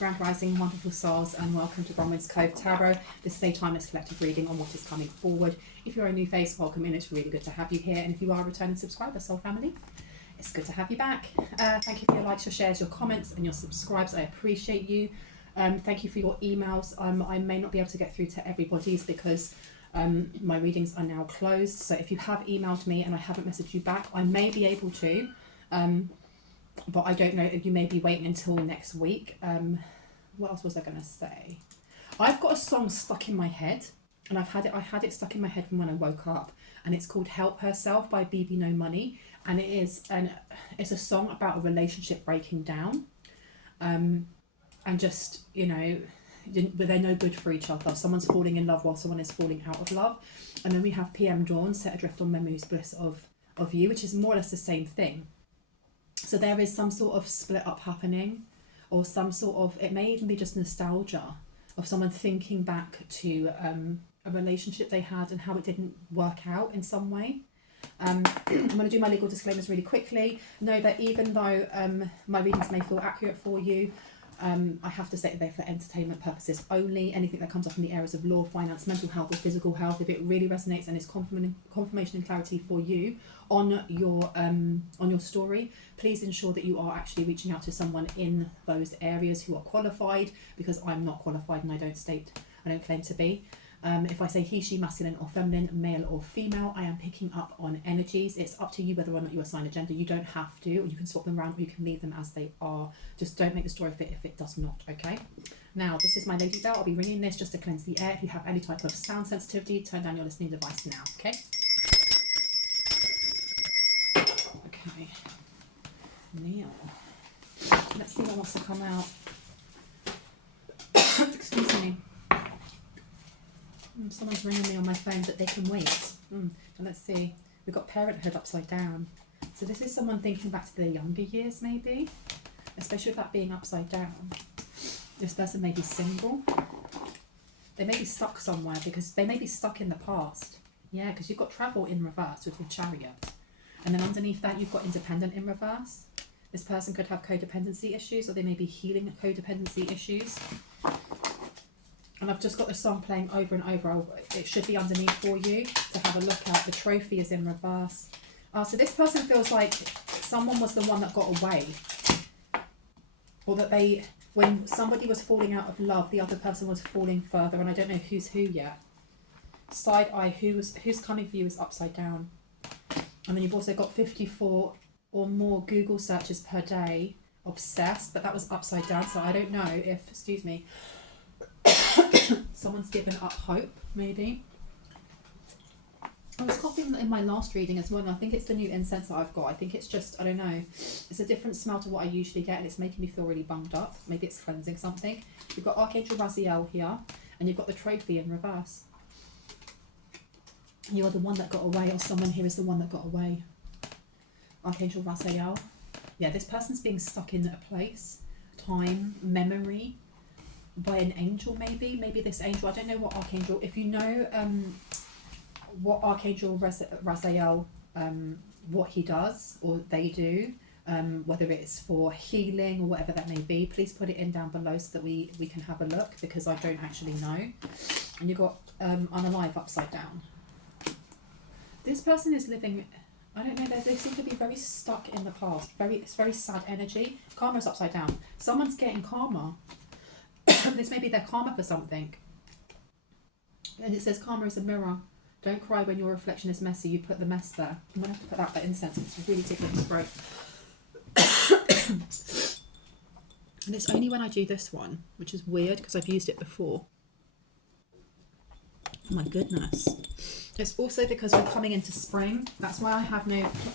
Grand Rising, wonderful souls, and welcome to Bronwen's Cove Tarot. This is a timeless collective reading on what is coming forward. If you're a new face, welcome in. It's really good to have you here. And if you are a returning subscriber, soul family, it's good to have you back. Thank you for your likes, your shares, your comments, and your subscribes. I appreciate you. Thank you for your emails. I may not be able to get through to everybody's because my readings are now closed. So if you have emailed me and I haven't messaged you back, I may be able to. But I don't know, you may be waiting until next week. What else was I going to say? I've got a song stuck in my head, and I had it stuck in my head from when I woke up, and it's called Help Herself by Bbno Money, and it's a song about a relationship breaking down, and just, you know, but they're no good for each other. Someone's falling in love while someone is falling out of love. And then we have PM Dawn, Set Adrift on Memories Bliss of You, which is more or less the same thing. So there is some sort of split up happening, or some sort of, it may even be just nostalgia of someone thinking back to a relationship they had and how it didn't work out in some way. I'm going to do my legal disclaimers really quickly. Know that even though my readings may feel accurate for you, I have to say that they're for entertainment purposes only. Anything that comes up in the areas of law, finance, mental health, or physical health, if it really resonates and is confirmation and clarity for you on your story, please ensure that you are actually reaching out to someone in those areas who are qualified, because I'm not qualified and I don't claim to be. If I say he, she, masculine or feminine, male or female, I am picking up on energies. It's up to you whether or not you assign a gender. You don't have to, or you can swap them around, or you can leave them as they are. Just don't make the story fit if it does not, okay? Now, this is my lady bell. I'll be ringing this just to cleanse the air. If you have any type of sound sensitivity, turn down your listening device now, okay? Okay. Now, let's see what wants to come out. Excuse me. Someone's ringing me on my phone, but they can wait. And let's see. We've got parenthood upside down. So this is someone thinking back to their younger years, maybe. Especially with that being upside down. This person may be single. They may be stuck somewhere, because they may be stuck in the past. Yeah, because you've got travel in reverse with your chariot. And then underneath that, you've got independent in reverse. This person could have codependency issues, or they may be healing codependency issues. And I've just got the song playing over and over. It should be underneath for you to have a look at. The trophy is in reverse. So this person feels like someone was the one that got away. Or that when somebody was falling out of love, the other person was falling further. And I don't know who's who yet. Side eye, who's coming for you is upside down. And then you've also got 54 or more Google searches per day. Obsessed, but that was upside down. So I don't know if, excuse me, someone's given up hope, maybe. I was coughing in my last reading as well, and I think it's the new incense that I've got. I think it's just, I don't know, it's a different smell to what I usually get, and it's making me feel really bunged up. Maybe it's cleansing something. You've got Archangel Raziel here, and you've got the trophy in reverse. You are the one that got away, or someone here is the one that got away. Archangel Raziel. Yeah, this person's being stuck in a place, time, memory, by an angel, maybe this angel, I don't know what archangel. If you know what Archangel Raziel, what he does or they do, whether it's for healing or whatever that may be, please put it in down below so that we can have a look, because I don't actually know. And you've got unalive upside down. This person is living, I don't know, they seem to be very stuck in the past. It's very sad energy. Karma's upside down. Someone's getting karma. This may be their karma for something. And it says karma is a mirror. Don't cry when your reflection is messy. You put the mess there. I'm going to have to put that for incense. It's really tickling my throat. And it's only when I do this one, which is weird because I've used it before. Oh my goodness. It's also because we're coming into spring. That's why I have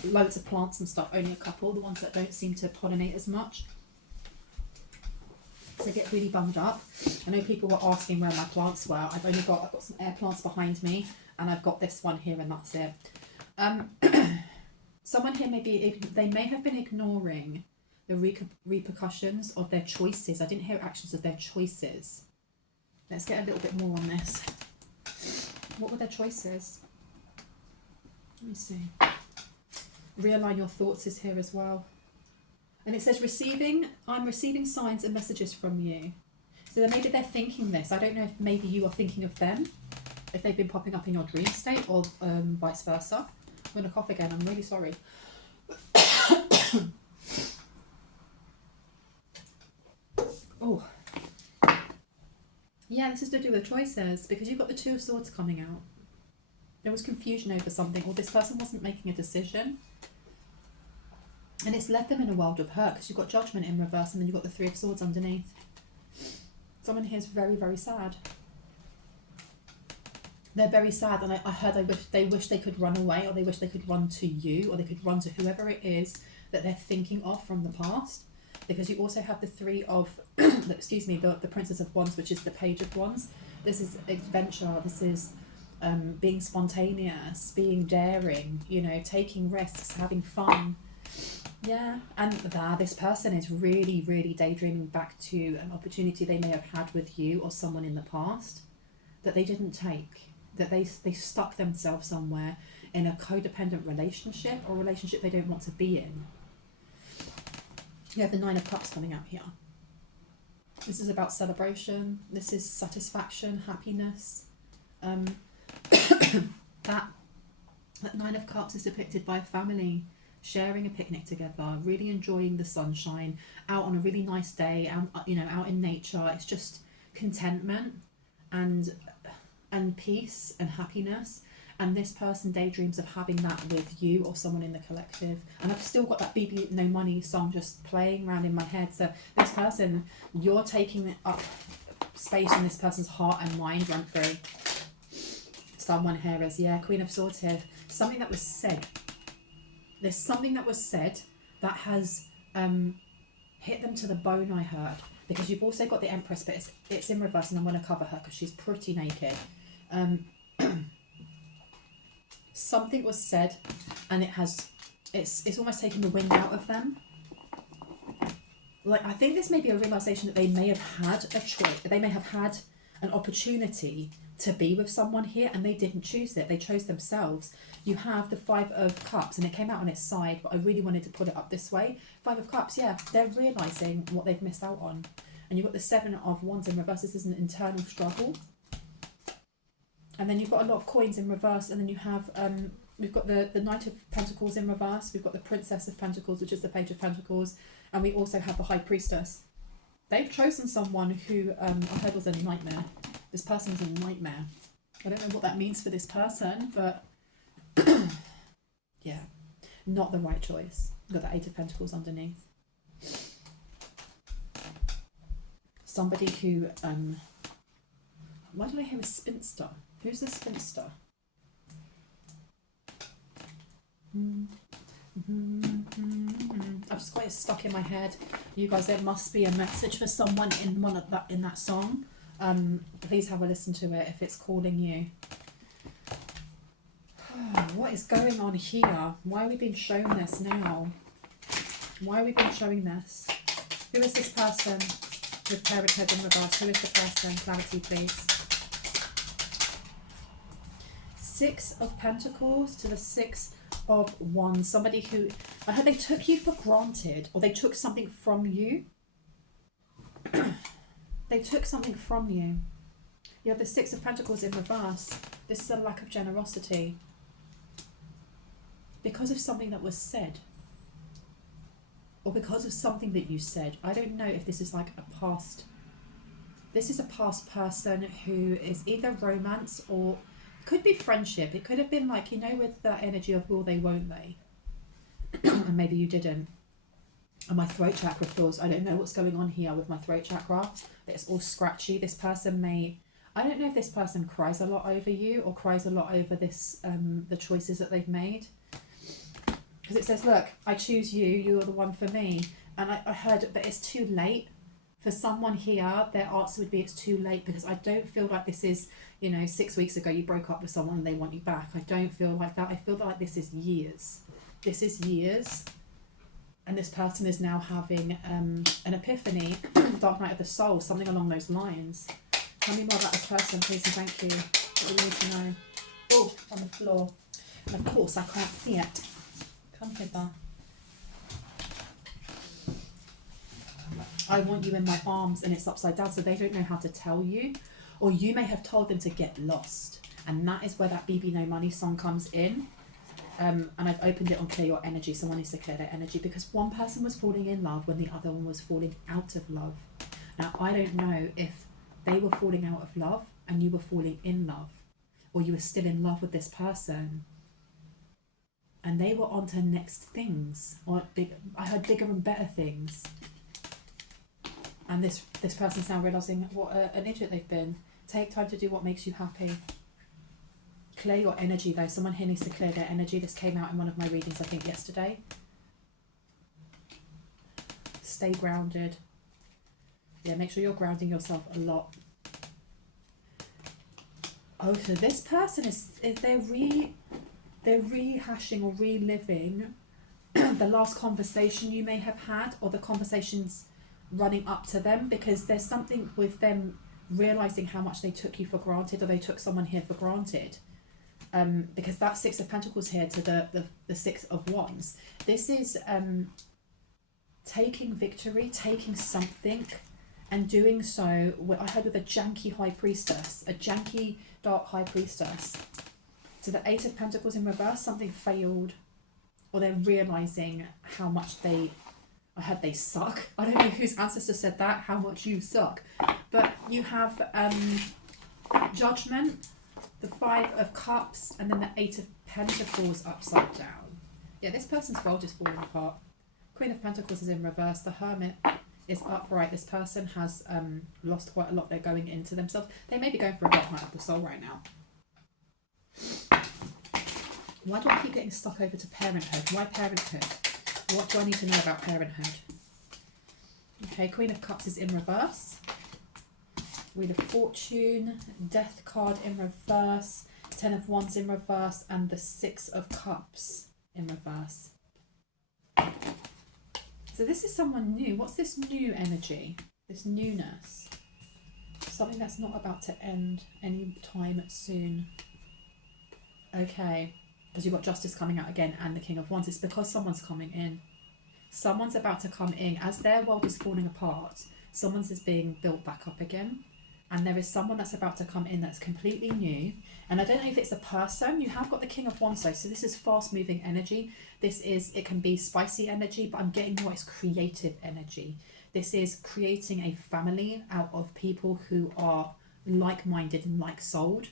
loads of plants and stuff. Only a couple. The ones that don't seem to pollinate as much. So I get really bummed up. I know people were asking where my plants were. I've got some air plants behind me, and I've got this one here, and that's it. Someone here they may have been ignoring the repercussions of their choices. I didn't hear actions of their choices. Let's get a little bit more on this. What were their choices? Let me see. Realign your thoughts is here as well. And it says I'm receiving signs and messages from you. So then maybe they're thinking this. I don't know if maybe you are thinking of them, if they've been popping up in your dream state, or vice versa. I'm going to cough again. I'm really sorry. Oh. Yeah, this is to do with choices, because you've got the Two of Swords coming out. There was confusion over something, or this person wasn't making a decision. And it's left them in a world of hurt, because you've got Judgment in reverse, and then you've got the Three of Swords underneath. Someone here is very, very sad. They're very sad, and I heard they wish they could run away, or they wish they could run to you, or they could run to whoever it is that they're thinking of from the past. Because you also have the Three of, excuse me, the Princess of Wands, which is the Page of Wands. This is adventure, this is being spontaneous, being daring, you know, taking risks, having fun. Yeah, and this person is really, really daydreaming back to an opportunity they may have had with you or someone in the past that they didn't take, that they stuck themselves somewhere in a codependent relationship, or a relationship they don't want to be in. You have the Nine of Cups coming out here. This is about celebration. This is satisfaction, happiness. That Nine of Cups is depicted by a family sharing a picnic together, really enjoying the sunshine, out on a really nice day, and out in nature. It's just contentment and peace and happiness. And this person daydreams of having that with you or someone in the collective. And I've still got that Bbno Money song just playing around in my head. So this person, you're taking up space in this person's heart and mind, run through. Someone here is, Queen of Swords here. Something that was said. There's something that was said that has hit them to the bone, I heard. Because you've also got the Empress, but it's in reverse, and I'm going to cover her because she's pretty naked. Something was said, and it's almost taken the wind out of them. Like, I think this may be a realization that they may have had a choice, they may have had an opportunity to be with someone here, and they didn't choose it, they chose themselves. You have the Five of Cups, and it came out on its side, but I really wanted to put it up this way. Five of Cups, yeah, they're realizing what they've missed out on. And you've got the Seven of Wands in reverse. This is an internal struggle. And then you've got a lot of coins in reverse, and then you have we've got the Knight of Pentacles in reverse, we've got the Princess of Pentacles, which is the Page of Pentacles, and we also have the High Priestess. They've chosen someone who I heard was a nightmare. This person is a nightmare. I don't know what that means for this person, but yeah, not the right choice. You've got the Eight of Pentacles underneath. Somebody who why did I hear a spinster? Who's the spinster? I've just got it stuck in my head. You guys, there must be a message for someone in that song. Please have a listen to it if it's calling you. What is going on here? Why are we being shown this now? Why are we being showing this? Who is this person with Parenthood in regards? Who is the person? Clarity, please. Six of Pentacles to the Six of Wands. Somebody who, I heard they took you for granted, or they took something from you. They took something from you. You have the Six of Pentacles in reverse. This is a lack of generosity. Because of something that was said. Or because of something that you said. I don't know if this is like a past. This is a past person who is either romance or could be friendship. It could have been like, you know, with that energy of will they, won't they? And maybe you didn't. And my throat chakra feels, I don't know what's going on here with my throat chakra. It's all scratchy. This person may, I don't know if this person cries a lot over you or cries a lot over this, the choices that they've made. Because it says, look, I choose you, you're the one for me. And I heard that it's too late. For someone here, their answer would be it's too late, because I don't feel like this is, you know, 6 weeks ago you broke up with someone and they want you back. I don't feel like that. I feel like this is years. This is years. And this person is now having an epiphany, dark night of the soul, something along those lines. Tell me more about this person, please, and thank you. What do you need to know? Oh, on the floor. And of course, I can't see it. Come hither. I want you in my arms, and it's upside down, so they don't know how to tell you. Or you may have told them to get lost. And that is where that Bbno money song comes in. And I've opened it on clear your energy. Someone needs to clear their energy, because one person was falling in love when the other one was falling out of love. Now, I don't know if they were falling out of love and you were falling in love, or you were still in love with this person and they were on to next things, or I heard bigger and better things. And this person's now realising what an idiot they've been. Take time to do what makes you happy. Clear your energy though. Someone here needs to clear their energy. This came out in one of my readings, I think yesterday. Stay grounded. Yeah, make sure you're grounding yourself a lot. Oh, so this person is they're rehashing or reliving the last conversation you may have had, or the conversations running up to them, because there's something with them realizing how much they took you for granted, or they took someone here for granted. Because that Six of Pentacles here to the Six of Wands. This is taking victory, taking something, and doing so, I heard with a janky High Priestess, a janky dark High Priestess. So the Eight of Pentacles in reverse, something failed, or they're realising how much I heard they suck. I don't know whose ancestor said that, how much you suck. But you have Judgment, the Five of Cups, and then the Eight of Pentacles upside down. Yeah, this person's world is falling apart. Queen of Pentacles is in reverse. The Hermit is upright. This person has lost quite a lot. They're going into themselves. They may be going for a dark night of the soul right now. Why do I keep getting stuck over to parenthood? Why parenthood? What do I need to know about parenthood? Okay, Queen of Cups is in reverse. Wheel of Fortune, Death card in reverse, Ten of Wands in reverse, and the Six of Cups in reverse. So this is someone new. What's this new energy? This newness? Something that's not about to end anytime soon. Okay, because you've got Justice coming out again and the King of Wands. It's because someone's coming in. Someone's about to come in. As their world is falling apart, someone's is being built back up again. And there is someone that's about to come in that's completely new. And I don't know if it's a person. You have got the King of Wands though. So this is fast moving energy. It can be spicy energy, but I'm getting more it's creative energy. This is creating a family out of people who are like-minded and like-souled.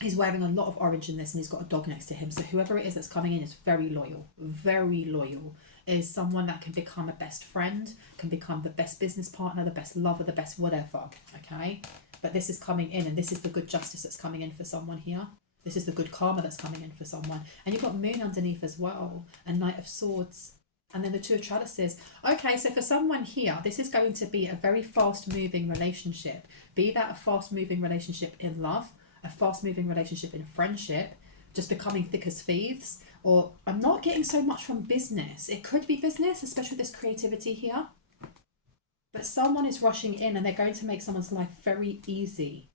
He's wearing a lot of orange in this, and he's got a dog next to him. So whoever it is that's coming in is very loyal, very loyal. Is someone that can become a best friend, can become the best business partner, the best lover, the best whatever, okay? But this is coming in, and this is the good justice that's coming in for someone here. This is the good karma that's coming in for someone. And you've got Moon underneath as well, and Knight of Swords, and then the Two of Chalices. Okay, so for someone here, this is going to be a very fast-moving relationship. Be that a fast-moving relationship in love, a fast-moving relationship in friendship, just becoming thick as thieves. Or I'm not getting so much from business. It could be business, especially with this creativity here. But someone is rushing in and they're going to make someone's life very easy.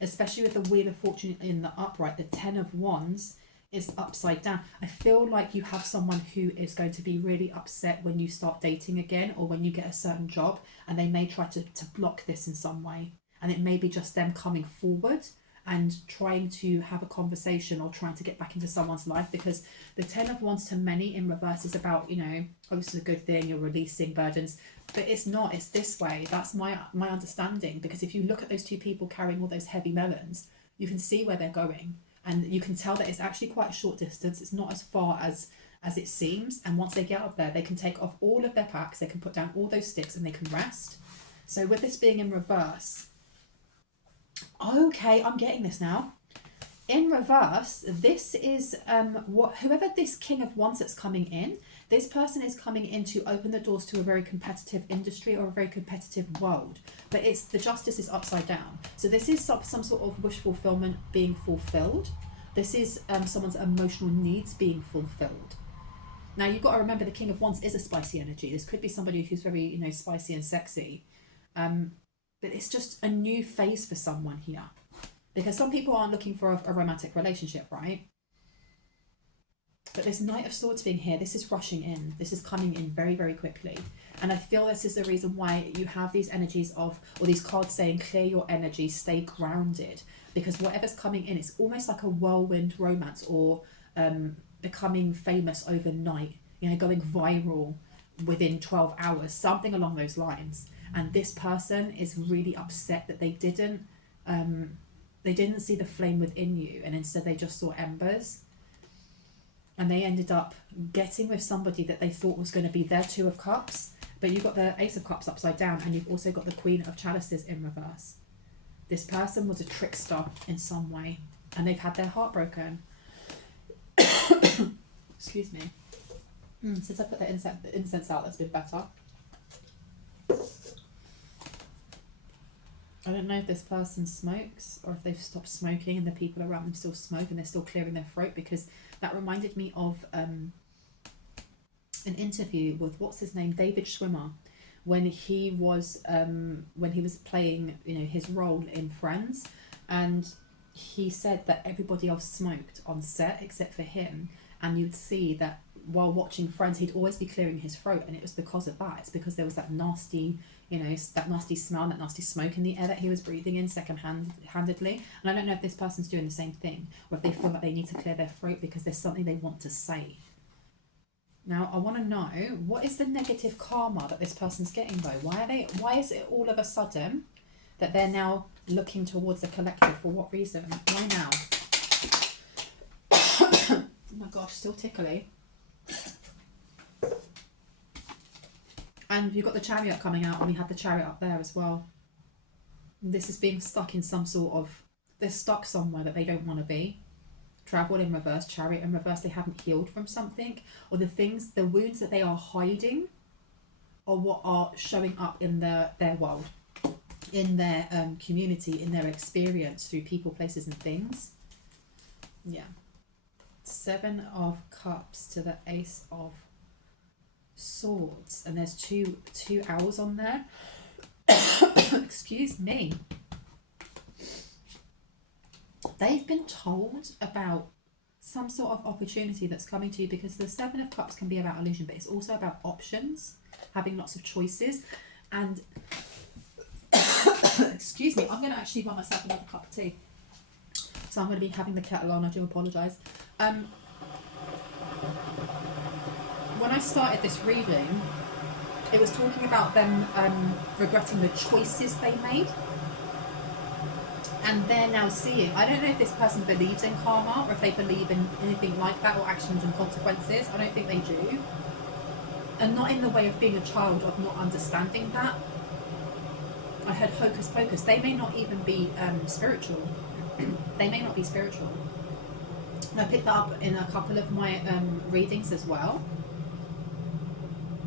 Especially with the Wheel of Fortune in the upright. The Ten of Wands is upside down. I feel like you have someone who is going to be really upset when you start dating again, or when you get a certain job, and they may try to block this in some way. And it may be just them coming forward and trying to have a conversation, or trying to get back into someone's life, because the Ten of Wands to many in reverse is about, you know, oh, this is a good thing, you're releasing burdens, but it's not. It's this way. That's my understanding, because if you look at those two people carrying all those heavy melons, you can see where they're going, and you can tell that it's actually quite a short distance. It's not as far as it seems, and once they get up there, they can take off all of their packs, they can put down all those sticks, and they can rest. So with this being in reverse, okay, I'm getting this now. In reverse, this is whoever this King of Wands that's coming in, this person is coming in to open the doors to a very competitive industry or a very competitive world. But it's the Justice is upside down. So this is some sort of wish fulfillment being fulfilled. This is someone's emotional needs being fulfilled. Now you've got to remember the King of Wands is a spicy energy. This could be somebody who's very, you know, spicy and sexy. But it's just a new phase for someone here. Because some people aren't looking for a romantic relationship, right? But this Knight of Swords being here, this is rushing in. This is coming in very, very quickly. And I feel this is the reason why you have these energies of, or these cards saying, clear your energy, stay grounded. Because whatever's coming in, it's almost like a whirlwind romance, or becoming famous overnight, you know, going viral within 12 hours, something along those lines. And this person is really upset that they didn't see the flame within you, and instead they just saw embers. And they ended up getting with somebody that they thought was going to be their Two of Cups, but you've got the Ace of Cups upside down, and you've also got the Queen of Chalices in reverse. This person was a trickster in some way, and they've had their heart broken. Excuse me. Since I put the incense out, that's been better. I don't know if this person smokes, or if they've stopped smoking and the people around them still smoke and they're still clearing their throat, because that reminded me of an interview with, what's his name, David Schwimmer, when he was playing, you know, his role in Friends, and he said that everybody else smoked on set except for him, and you'd see that while watching Friends he'd always be clearing his throat, and it was because of that. It's because there was that nasty, you know, that nasty smell, that nasty smoke in the air that he was breathing in second-handedly. And I don't know if this person's doing the same thing, or if they feel like they need to clear their throat because there's something they want to say. Now, I want to know, what is the negative karma that this person's getting though? Why is it all of a sudden that they're now looking towards the collective? For what reason? Why now? Oh my gosh, still tickly. And you've got the Chariot coming out, and we had the Chariot up there as well. This is being stuck in some sort of, they're stuck somewhere that they don't want to be. Travel in reverse, Chariot in reverse. They haven't healed from something, or the wounds that they are hiding are what are showing up in their world, in their community, in their experience through people, places and things. Yeah. Seven of Cups to the Ace of Swords, and there's two owls on there. Excuse me. They've been told about some sort of opportunity that's coming to you, because the Seven of Cups can be about illusion, but it's also about options, having lots of choices. And excuse me, I'm going to actually buy myself another cup of tea, so I'm going to be having the kettle on. I do apologise. When I started this reading, it was talking about them regretting the choices they made. And they're now seeing, I don't know if this person believes in karma, or if they believe in anything like that, or actions and consequences. I don't think they do. And not in the way of being a child, of not understanding that. I heard hocus pocus. They may not even be spiritual. They may not be spiritual. And I picked that up in a couple of my readings as well.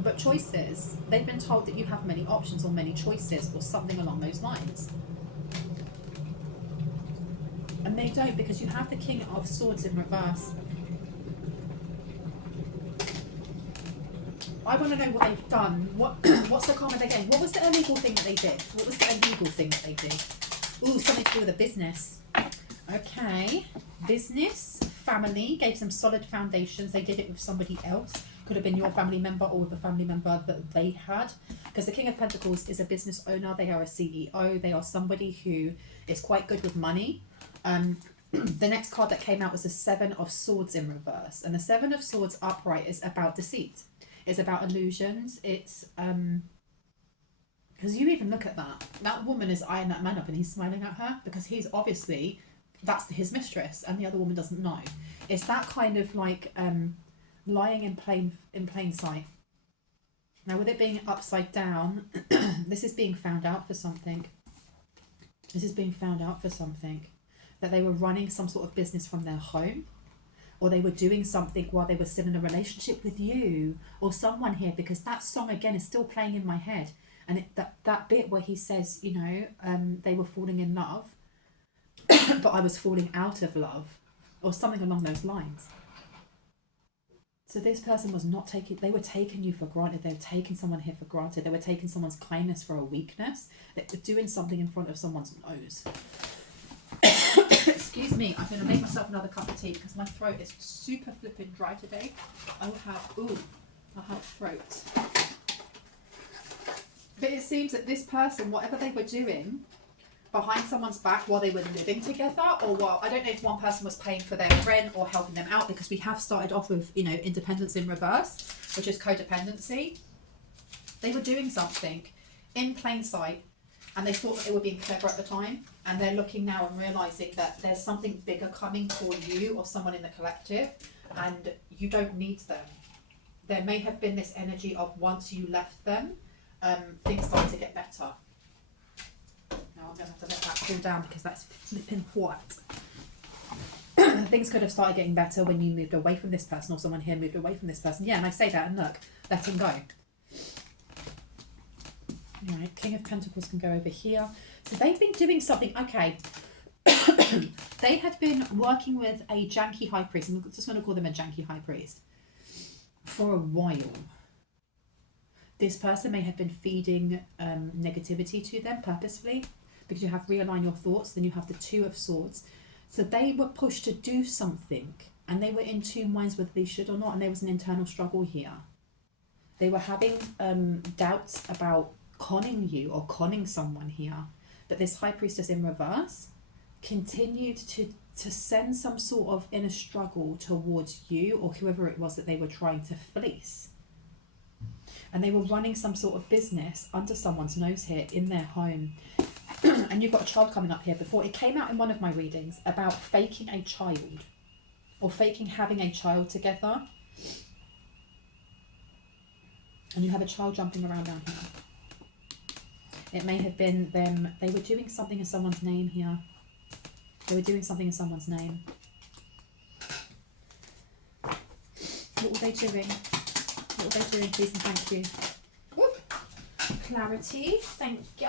But choices, they've been told that you have many options or many choices or something along those lines. And they don't, because you have the King of Swords in reverse. I want to know what they've done. What's the karma they're getting? What was the illegal thing that they did? What was the illegal thing that they did? Ooh, something to do with a business. Okay. Business, family, gave some solid foundations. They did it with somebody else. Could have been your family member, or with a family member that they had. Because the King of Pentacles is a business owner. They are a CEO. They are somebody who is quite good with money. The next card that came out was the Seven of Swords in reverse. And the Seven of Swords upright is about deceit. It's about illusions. It's because you even look at that woman is eyeing that man up, and he's smiling at her, because he's obviously, that's his mistress, and the other woman doesn't know. It's that kind of like lying in plain sight. Now, with it being upside down, this is being found out for something. This is being found out for something. That they were running some sort of business from their home, or they were doing something while they were still in a relationship with you or someone here, because that song again is still playing in my head. And that bit where he says, you know, they were falling in love, but I was falling out of love, or something along those lines. So this person was not taking, they were taking you for granted. They were taking someone here for granted. They were taking someone's kindness for a weakness. They were doing something in front of someone's nose. Excuse me, I'm going to make myself another cup of tea because my throat is super flipping dry today. I will have, I have throat. But it seems that this person, whatever they were doing behind someone's back while they were living together, or while, I don't know if one person was paying for their rent or helping them out, because we have started off with, you know, independence in reverse, which is codependency. They were doing something in plain sight, and they thought that they were being clever at the time, and they're looking now and realizing that there's something bigger coming for you or someone in the collective, and you don't need them. There may have been this energy of once you left them, things started to get better. Now I'm going to have to let that cool down because that's flipping hot. Things could have started getting better when you moved away from this person, or someone here moved away from this person. Yeah, and I say that, and look, let him go. Right, King of Pentacles can go over here. So they've been doing something, okay. They had been working with a janky high priest. I'm just going to call them a janky high priest for a while. This person may have been feeding negativity to them purposefully, because you have realign your thoughts, then you have the Two of Swords. So they were pushed to do something, and they were in two minds whether they should or not, and there was an internal struggle here. They were having doubts about conning you or conning someone here, but this High Priestess in reverse continued to send some sort of inner struggle towards you or whoever it was that they were trying to fleece. And they were running some sort of business under someone's nose here in their home. And you've got a child coming up here. Before, it came out in one of my readings about faking a child or faking having a child together. And you have a child jumping around down here. It may have been them, they were doing something in someone's name here. They were doing something in someone's name. What were they doing? What were they doing, please and thank you? Whoop. Clarity, thank you.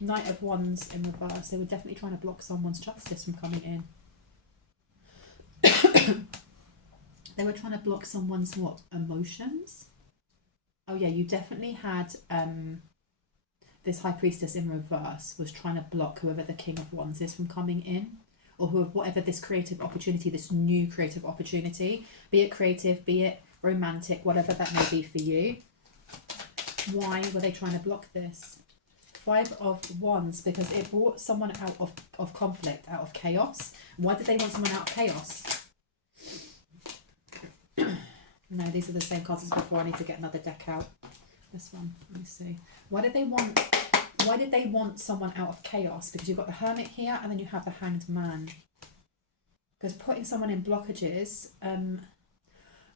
Knight of Wands in reverse. They were definitely trying to block someone's justice from coming in. They were trying to block someone's what? Emotions? Oh yeah, you definitely had this High Priestess in reverse was trying to block whoever the King of Wands is from coming in, or whatever this creative opportunity, this new creative opportunity, be it creative, be it romantic, whatever that may be for you. Why were they trying to block this? 5 of Wands, because it brought someone out of conflict, out of chaos. Why did they want someone out of chaos? No, these are the same cards as before. I need to get another deck out. This one, let me see. Why did they want someone out of chaos? Because you've got the Hermit here, and then you have the Hanged Man. Because putting someone in blockages,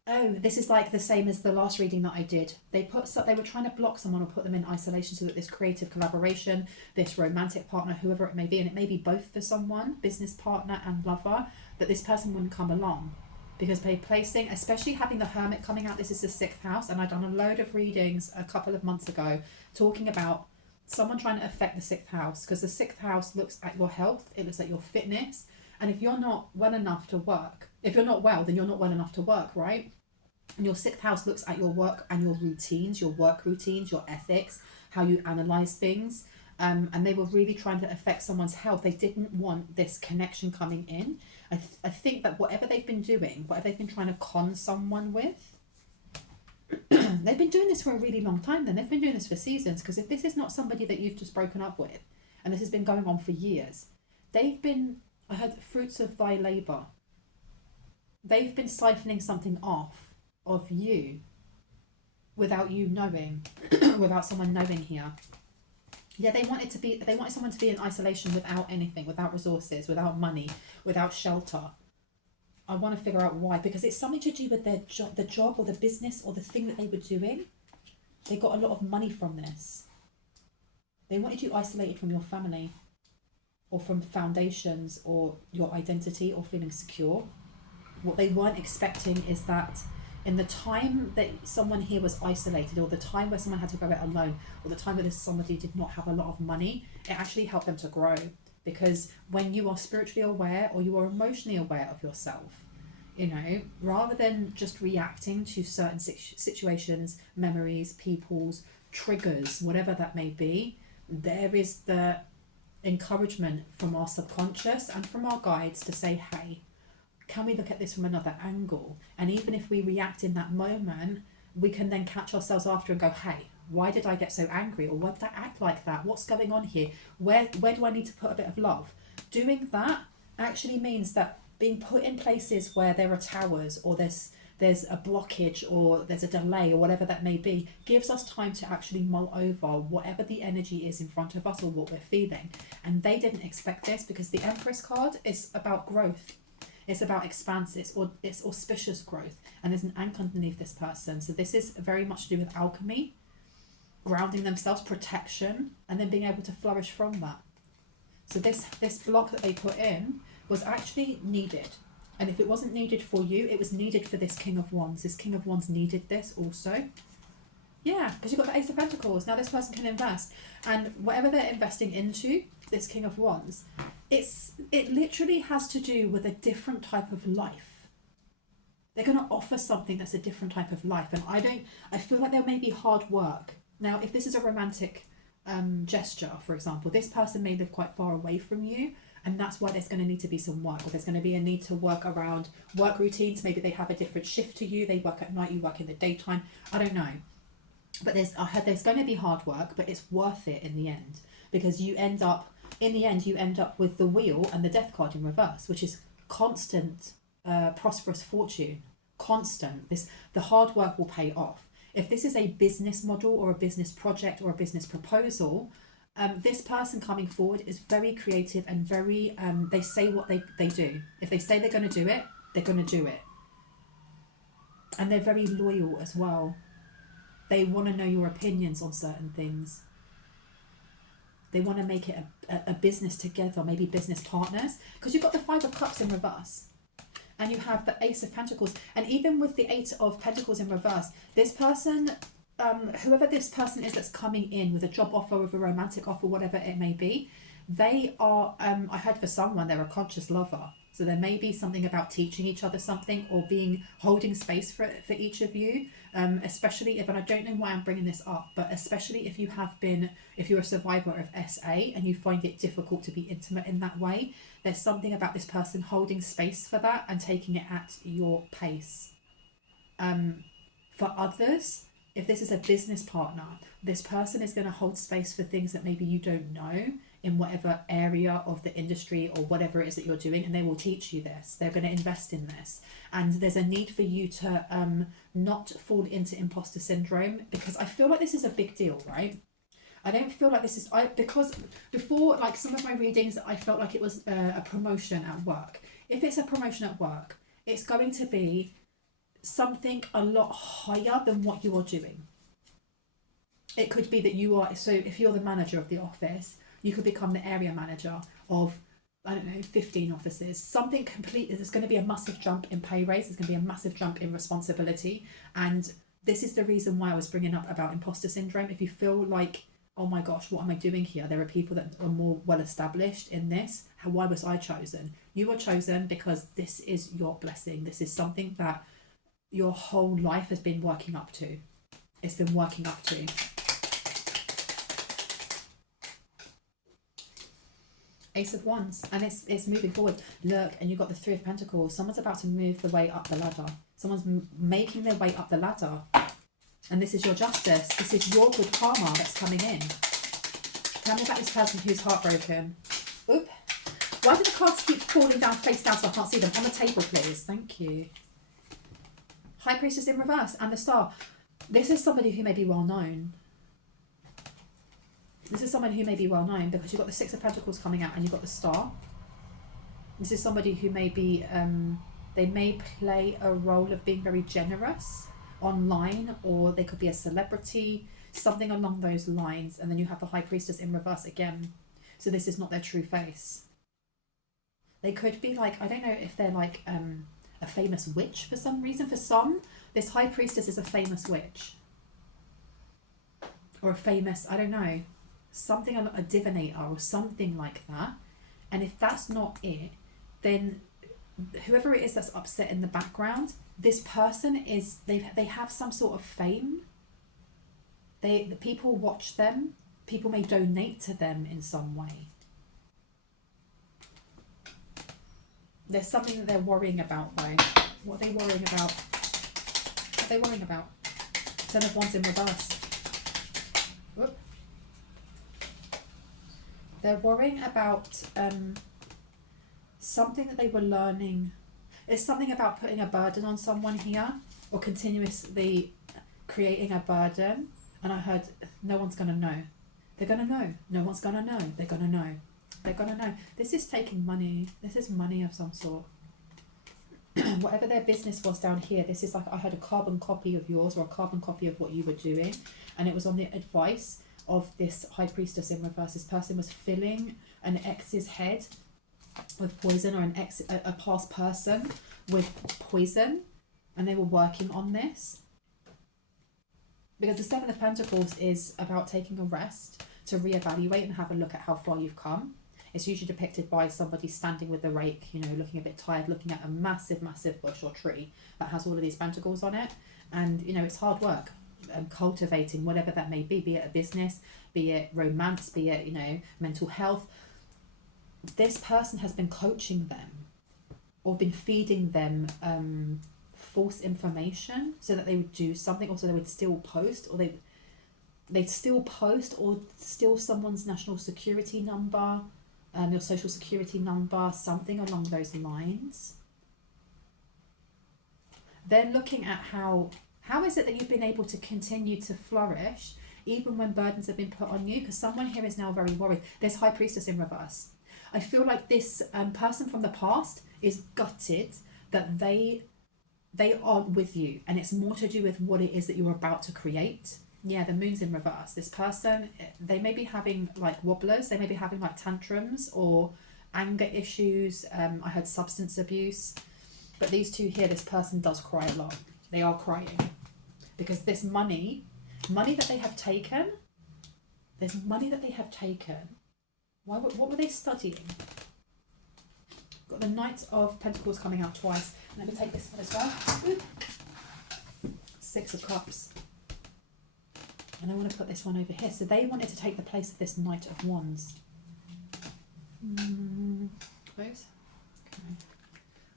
oh, this is like the same as the last reading that I did. They were trying to block someone or put them in isolation so that this creative collaboration, this romantic partner, whoever it may be, and it may be both for someone, business partner and lover, that this person wouldn't come along. Because by placing, especially having the Hermit coming out, this is the 6th house, and I've done a load of readings a couple of months ago talking about someone trying to affect the 6th house, because the 6th house looks at your health, it looks at your fitness, and if you're not well enough to work, if you're not well, then you're not well enough to work, right? And your 6th house looks at your work and your routines, your work routines, your ethics, how you analyze things, and they were really trying to affect someone's health. They didn't want this connection coming in. I think that whatever they've been doing, whatever they've been trying to con someone with, they've been doing this for a really long time then. They've been doing this for seasons, because if this is not somebody that you've just broken up with, and this has been going on for years, they've been, I heard, fruits of thy labour. They've been siphoning something off of you without you knowing, without someone knowing here. Yeah, they wanted someone to be in isolation without anything, without resources, without money, without shelter. I want to figure out why, because it's something to do with their job, the job or the business or the thing that they were doing. They got a lot of money from this. They wanted you isolated from your family or from foundations or your identity or feeling secure. What they weren't expecting is that in the time that someone here was isolated, or the time where someone had to go it alone, or the time where somebody did not have a lot of money, it actually helped them to grow. Because when you are spiritually aware or you are emotionally aware of yourself, you know, rather than just reacting to certain situations, memories, people's triggers, whatever that may be, there is the encouragement from our subconscious and from our guides to say, hey, can we look at this from another angle? And even if we react in that moment, we can then catch ourselves after and go, hey, why did I get so angry? Or why did I act like that? What's going on here? Where do I need to put a bit of love? Doing that actually means that being put in places where there are towers, or there's a blockage, or there's a delay, or whatever that may be, gives us time to actually mull over whatever the energy is in front of us or what we're feeling. And they didn't expect this, because the Empress card is about growth. It's about expanse, it's auspicious growth. And there's an anchor underneath this person. So this is very much to do with alchemy, grounding themselves, protection, and then being able to flourish from that. So this block that they put in was actually needed. And if it wasn't needed for you, it was needed for this King of Wands. This King of Wands needed this also. Yeah, because you've got the Ace of Pentacles. Now this person can invest. And whatever they're investing into, this King of Wands, it literally has to do with a different type of life. They're going to offer something that's a different type of life. And I feel like there may be hard work. Now, if this is a romantic gesture, for example, this person may live quite far away from you, and that's why there's going to need to be some work, or there's going to be a need to work around work routines. Maybe they have a different shift to you. They work at night, you work in the daytime. I don't know. But I heard there's going to be hard work, but it's worth it in the end, because you end up with the Wheel and the Death card in reverse, which is constant prosperous fortune. Constant. The hard work will pay off. If this is a business model or a business project or a business proposal, this person coming forward is very creative and very, they say what they do. If they say they're going to do it, they're going to do it. And they're very loyal as well. They want to know your opinions on certain things. They want to make it a business together, maybe business partners. Because you've got the Five of Cups in reverse. And you have the Ace of Pentacles. And even with the Eight of Pentacles in reverse, this person, whoever this person is that's coming in with a job offer, with a romantic offer, whatever it may be, they are, I heard for someone, they're a conscious lover. So there may be something about teaching each other something, or holding space for each of you, especially if, and I don't know why I'm bringing this up, but especially if you're a survivor of SA and you find it difficult to be intimate in that way, there's something about this person holding space for that and taking it at your pace. For others, if this is a business partner, this person is going to hold space for things that maybe you don't know in whatever area of the industry or whatever it is that you're doing, and they will teach you this. They're going to invest in this. And there's a need for you to not fall into imposter syndrome, because I feel like this is a big deal, right? I don't feel like this is, because before, like some of my readings, I felt like it was a promotion at work. If it's a promotion at work, it's going to be something a lot higher than what you are doing. It could be that you are, so if you're the manager of the office, you could become the area manager of, I don't know, 15 offices. Something completely, there's going to be a massive jump in pay raise. There's going to be a massive jump in responsibility. And this is the reason why I was bringing up about imposter syndrome. If you feel like, oh my gosh, what am I doing here? There are people that are more well established in this. Why was I chosen? You were chosen because this is your blessing. This is something that your whole life has been working up to. It's been working up to. Ace of Wands, and it's moving forward. Look, and you've got the Three of Pentacles. Someone's about to move the way up the ladder. Someone's making their way up the ladder. And this is your justice. This is your good karma that's coming in. Tell me about this person who's heartbroken. Oop. Why do the cards keep falling down face down so I can't see them? On the table, please. Thank you. High Priestess in reverse and the Star. This is somebody who may be well known. This is someone who may be well known, because you've got the Six of Pentacles coming out and you've got the Star. This is somebody who may be, they may play a role of being very generous online, or they could be a celebrity, something along those lines. And then you have the High Priestess in reverse again. So this is not their true face. They could be like, I don't know if they're like a famous witch for some reason. For some, this High Priestess is a famous witch. Or a famous, I don't know, something, a divinator or something like that. And if that's not it, then whoever it is that's upset in the background, this person is, they have some sort of fame. The people watch them. People may donate to them in some way. There's something that they're worrying about though. What are they worrying about? What are they worrying about? 10 of Wands in reverse. Whoop. They're worrying about something that they were learning. It's something about putting a burden on someone here, or continuously creating a burden. And I heard, no one's going to know. They're going to know. No one's going to know. They're going to know. They're going to know. This is taking money. This is money of some sort. Whatever their business was down here, this is like, I had a carbon copy of yours, or a carbon copy of what you were doing. And it was on the advice of this High Priestess in reverse. This person was filling an ex's head with poison, or a past person with poison. And they were working on this. Because the Seven of Pentacles is about taking a rest to reevaluate and have a look at how far you've come. It's usually depicted by somebody standing with the rake, you know, looking a bit tired, looking at a massive, massive bush or tree that has all of these pentacles on it. And, you know, it's hard work, cultivating whatever that may be it a business, be it romance, be it, you know, mental health. This person has been coaching them, or been feeding them false information so that they would do something, or so they would still post, or they'd still post or steal someone's national security number, your social security number, something along those lines. They're looking at how is it that you've been able to continue to flourish even when burdens have been put on you? Because someone here is now very worried. There's High Priestess in reverse. I feel like this person from the past is gutted that they aren't with you, and it's more to do with what it is that you're about to create. Yeah, the Moon's in reverse. This person, they may be having like wobblers, they may be having like tantrums or anger issues. I heard substance abuse. But these two here, this person does cry a lot. They are crying. Because this money that they have taken, there's money that they have taken. What were they studying? Got the Knight of Pentacles coming out twice. And I'm going to take this one as well. Six of Cups. And I want to put this one over here. So they wanted to take the place of this Knight of Wands. Close. Okay.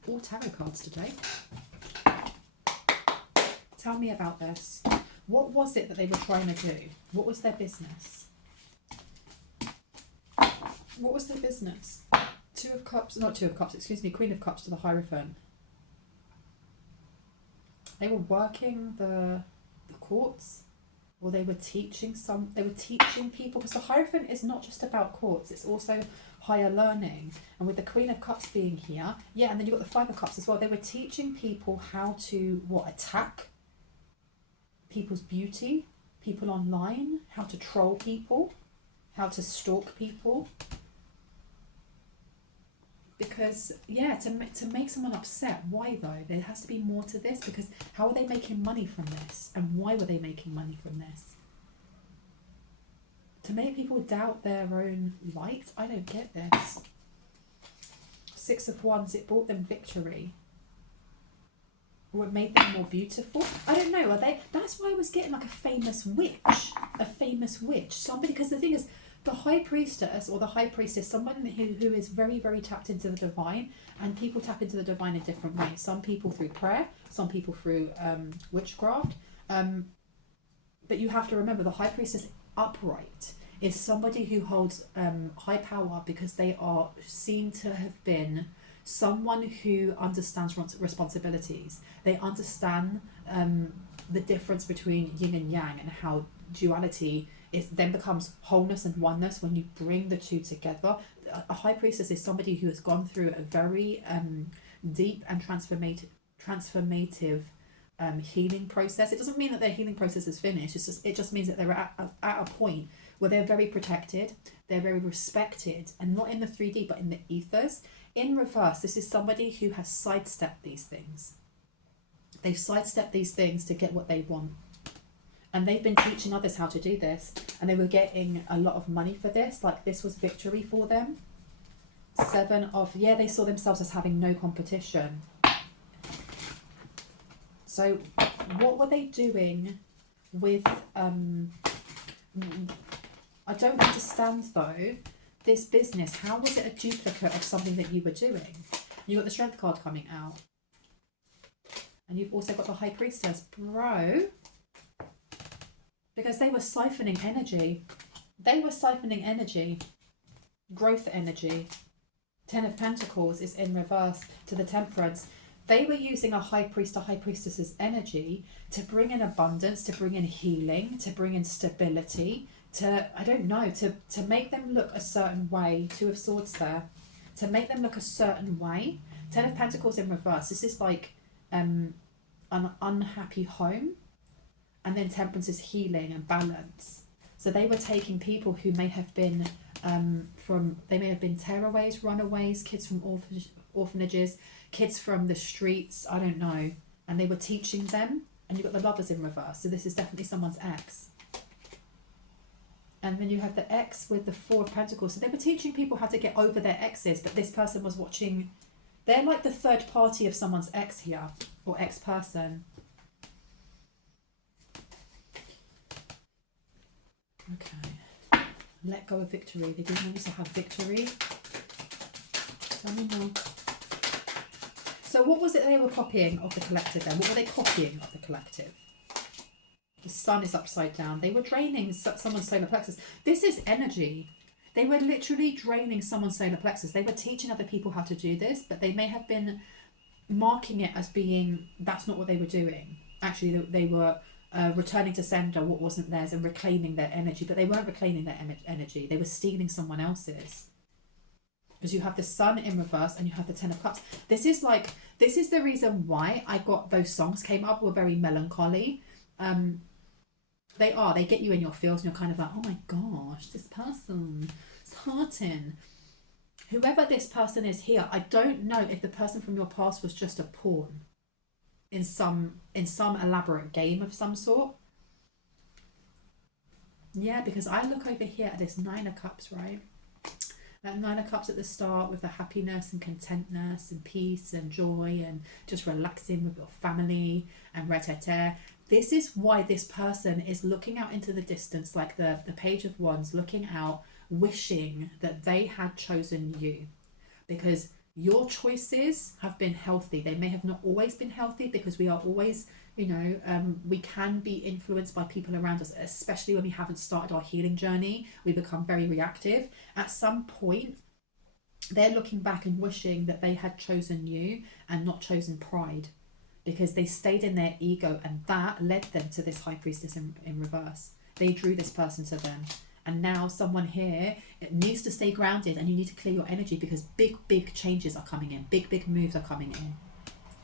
All tarot cards today. Tell me about this. What was it that they were trying to do? What was their business? What was their business? Two of Cups, not Two of Cups, excuse me, Queen of Cups to the Hierophant. They were working the courts, or they were teaching people, because the Hierophant is not just about courts, it's also higher learning. And with the Queen of Cups being here, yeah, and then you've got the Five of Cups as well. They were teaching people how to attack people's beauty, people online, how to troll people, how to stalk people. Because, yeah, to make someone upset. Why though? There has to be more to this, because how are they making money from this? And why were they making money from this? To make people doubt their own light? I don't get this. Six of Wands, it brought them victory. Or it made them more beautiful. I don't know, are they? That's why I was getting like a famous witch. A famous witch. Somebody, because the thing is, the High Priestess or the High Priestess, someone who is very, very tapped into the divine, and people tap into the divine in different ways. Some people through prayer, some people through witchcraft. But you have to remember, the High Priestess upright is somebody who holds high power, because they are seen to have been someone who understands responsibilities. They understand the difference between yin and yang, and how duality then becomes wholeness and oneness when you bring the two together. A High Priestess is somebody who has gone through a very deep and transformative healing process. It doesn't mean that their healing process is finished. It just means that they're at a point where they're very protected, they're very respected, and not in the 3D but in the ethers. In reverse, this is somebody who has sidestepped these things. They've sidestepped these things to get what they want. And they've been teaching others how to do this. And they were getting a lot of money for this. Like, this was victory for them. They saw themselves as having no competition. So what were they doing with... I don't understand, though, this business. How was it a duplicate of something that you were doing? You've got the Strength card coming out. And you've also got the High Priestess. Bro. Because they were siphoning energy. They were siphoning energy. Growth energy. Ten of Pentacles is in reverse to the Temperance. They were using a High Priest or High Priestess's energy to bring in abundance, to bring in healing, to bring in stability, to, I don't know, to make them look a certain way. Two of Swords there. To make them look a certain way. Ten of Pentacles in reverse. This is like an unhappy home. And then Temperance is healing and balance. So they were taking people who may have been they may have been tearaways, runaways, kids from orphanages, kids from the streets, I don't know. And they were teaching them. And you've got the Lovers in reverse. So this is definitely someone's ex. And then you have the ex with the Four of Pentacles. So they were teaching people how to get over their exes. But this person was watching. They're like the third party of someone's ex here. Or ex-person. Okay. Let go of victory. They didn't want you to have victory. Tell me more. So what was it they were copying of the collective then? What were they copying of the collective? The sun is upside down. They were draining someone's solar plexus. This is energy. They were literally draining someone's solar plexus. They were teaching other people how to do this, but they may have been marking it as being, that's not what they were doing. Actually, they were returning to sender what wasn't theirs and reclaiming their energy, but they weren't reclaiming their energy. They were stealing someone else's. Because you have the Sun in reverse and you have the Ten of Cups. This is the reason why I got those songs came up, were very melancholy. They get you in your feels and you're kind of like, oh my gosh, this person, it's hurting. Whoever this person is here, I don't know if the person from your past was just a pawn in some elaborate game of some sort. Yeah, because I look over here at this Nine of Cups, right? That Nine of Cups at the start with the happiness and contentness and peace and joy and just relaxing with your family and retete. This is why this person is looking out into the distance, like the Page of Wands, looking out, wishing that they had chosen you. Because your choices have been healthy. They may have not always been healthy, because we are always, we can be influenced by people around us, especially when we haven't started our healing journey. We become very reactive. At some point, they're looking back and wishing that they had chosen you and not chosen pride, because they stayed in their ego, and that led them to this High Priestess in reverse. They drew this person to them. And now someone here, it needs to stay grounded, and you need to clear your energy, because big changes are coming in. Big moves are coming in.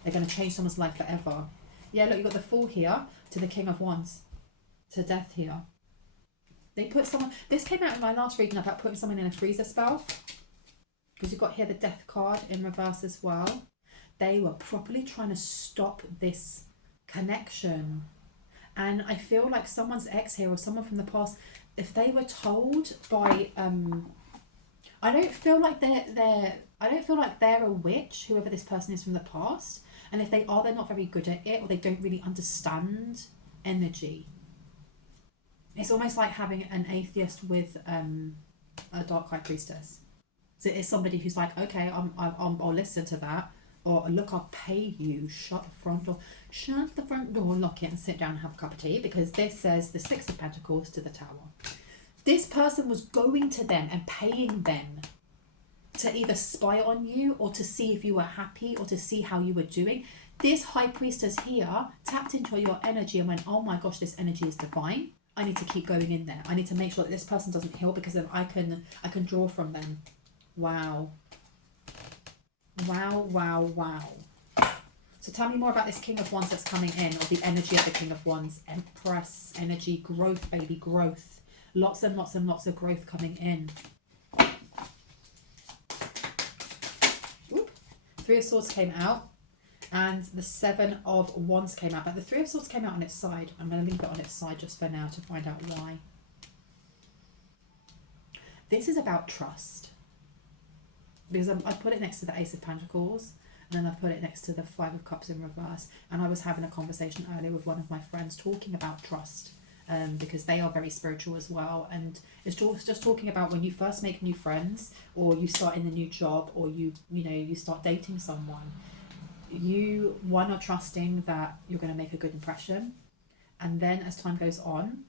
They're going to change someone's life forever. Yeah, look, you've got the Fool here to the King of Wands. To Death here. They put someone... This came out in my last reading about putting someone in a freezer spell. Because you've got here the Death card in reverse as well. They were properly trying to stop this connection. And I feel like someone's ex here, or someone from the past... If they were told by, I don't feel like they're a witch, whoever this person is from the past. And if they are, they're not very good at it, or they don't really understand energy. It's almost like having an atheist with a Dark High Priestess. So it's somebody who's like, okay, I'll listen to that. Or look, I'll pay you. Shut the front door, lock it, and sit down and have a cup of tea. Because this says the Six of Pentacles to the Tower. This person was going to them and paying them to either spy on you, or to see if you were happy, or to see how you were doing. This High Priestess here tapped into your energy and went, oh my gosh, this energy is divine. I need to keep going in there. I need to make sure that this person doesn't heal, because then I can draw from them. Wow. Wow. So tell me more about this King of Wands that's coming in, or the energy of the King of Wands. Empress energy, growth, baby, growth. Lots and lots and lots of growth coming in. Oop. Three of Swords came out, and the Seven of Wands came out. But the Three of Swords came out on its side. I'm going to leave it on its side just for now to find out why. This is about trust. Because I've put it next to the Ace of Pentacles, and then I've put it next to the Five of Cups in reverse. And I was having a conversation earlier with one of my friends talking about trust because they are very spiritual as well. And it's just talking about when you first make new friends, or you start in a new job, or you start dating someone, you are trusting that you're going to make a good impression, and then as time goes on,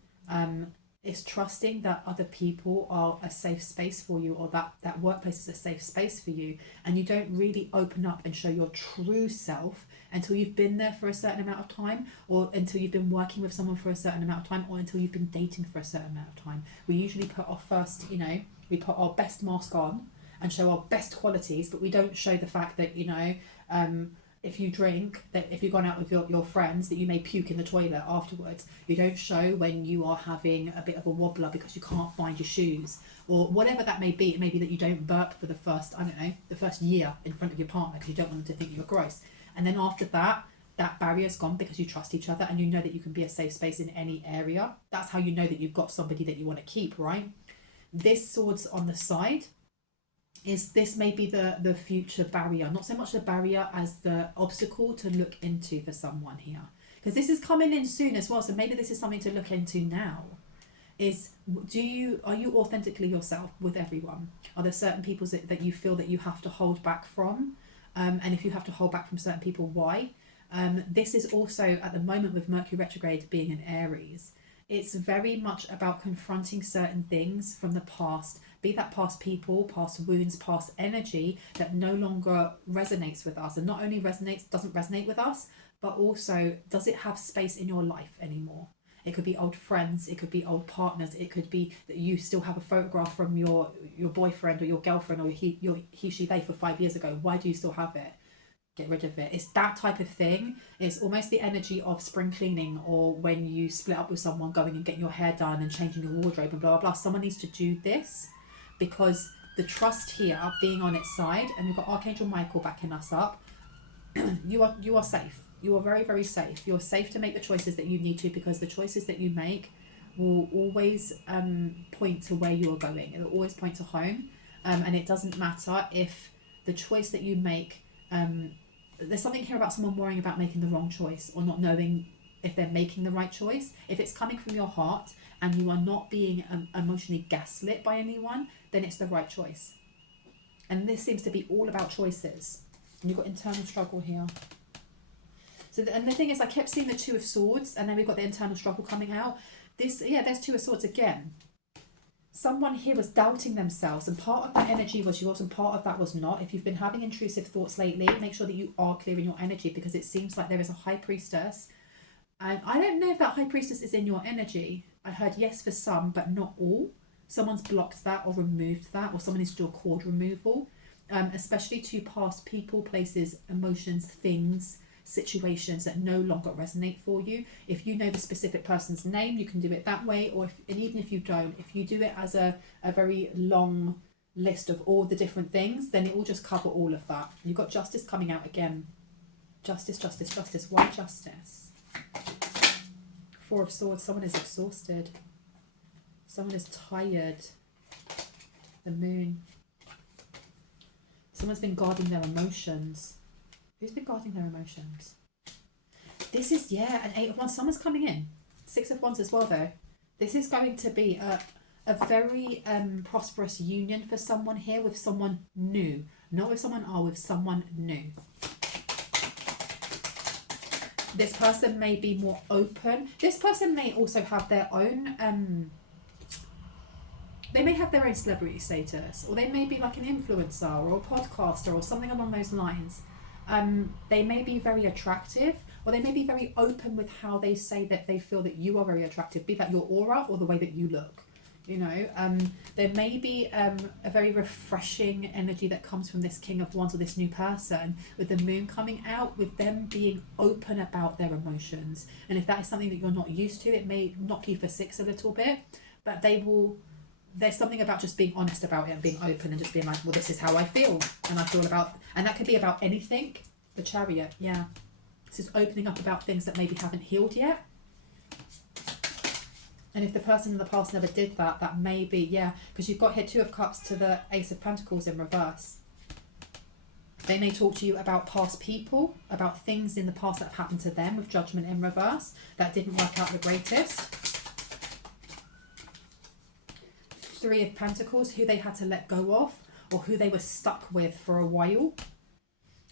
it's trusting that other people are a safe space for you, or that workplace is a safe space for you, and you don't really open up and show your true self until you've been there for a certain amount of time, or until you've been working with someone for a certain amount of time, or until you've been dating for a certain amount of time. We usually put our first, we put our best mask on and show our best qualities, but we don't show the fact that, if you drink, that if you've gone out with your friends, that you may puke in the toilet afterwards. You don't show when you are having a bit of a wobbler because you can't find your shoes, or whatever that may be. It may be that you don't burp for the first year in front of your partner because you don't want them to think you're gross. And then after that, that barrier's gone because you trust each other and you know that you can be a safe space in any area. That's how you know that you've got somebody that you want to keep, right? This sword's on the side. This may be the future barrier, not so much the barrier as the obstacle to look into for someone here, because this is coming in soon as well. So maybe this is something to look into now. Are you authentically yourself with everyone? Are there certain people that you feel that you have to hold back from? And if you have to hold back from certain people, why? This is also at the moment with Mercury retrograde being in Aries. It's very much about confronting certain things from the past, be that past people, past wounds, past energy that no longer resonates with us. And not only doesn't resonate with us, but also, does it have space in your life anymore? It could be old friends, it could be old partners, it could be that you still have a photograph from your boyfriend or your girlfriend or she, they for 5 years ago. Why do you still have it? Get rid of it. It's that type of thing. It's almost the energy of spring cleaning, or when you split up with someone, going and getting your hair done and changing your wardrobe and blah blah blah. Someone needs to do this, because the trust here being on its side, and we've got Archangel Michael backing us up. you are safe. You are very, very safe. You're safe to make the choices that you need to, because the choices that you make will always point to where you're going. It will always point to home, and it doesn't matter if the choice that you make, there's something here about someone worrying about making the wrong choice, or not knowing if they're making the right choice. If it's coming from your heart and you are not being emotionally gaslit by anyone, then it's the right choice. And this seems to be all about choices. And you've got internal struggle here. So and the thing is, I kept seeing the Two of Swords, and then we've got the internal struggle coming out. There's Two of Swords again. Someone here was doubting themselves, and part of that energy was yours and part of that was not. If you've been having intrusive thoughts lately, make sure that you are clearing your energy, because it seems like there is a High Priestess. And I don't know if that High Priestess is in your energy. I heard yes for some, but not all. Someone's blocked that or removed that, or someone needs to do a chord removal, especially to past people, places, emotions, things, situations that no longer resonate for you. If you know the specific person's name, you can do it that way, and even if you don't, if you do it as a very long list of all the different things, then it will just cover all of that. You've got Justice coming out again. Justice, justice, justice. Why justice? Four of Swords. Someone is exhausted. Someone is tired. The Moon. Someone's been guarding their emotions. Who's been guarding their emotions? This is, an Eight of Wands. Someone's coming in. Six of Wands as well, though. This is going to be a very prosperous union for someone here, with someone new. Not with someone old, with someone new. This person may be more open. This person may also have their own... they may have their own celebrity status, or they may be like an influencer or a podcaster or something along those lines. They may be very attractive, or they may be very open with how they say that they feel that you are very attractive, be that your aura or the way that you look. There may be a very refreshing energy that comes from this King of Wands or this new person, with the Moon coming out, with them being open about their emotions. And if that is something that you're not used to, it may knock you for six a little bit, but there's something about just being honest about it and being open and just being like, well, this is how I feel, and I feel about, and that could be about anything. The Chariot, this is opening up about things that maybe haven't healed yet. And if the person in the past never did that, that may be, because you've got here Two of Cups to the Ace of Pentacles in reverse. They may talk to you about past people, about things in the past that have happened to them, with Judgment in reverse that didn't work out the greatest. Three of Pentacles, who they had to let go of or who they were stuck with for a while.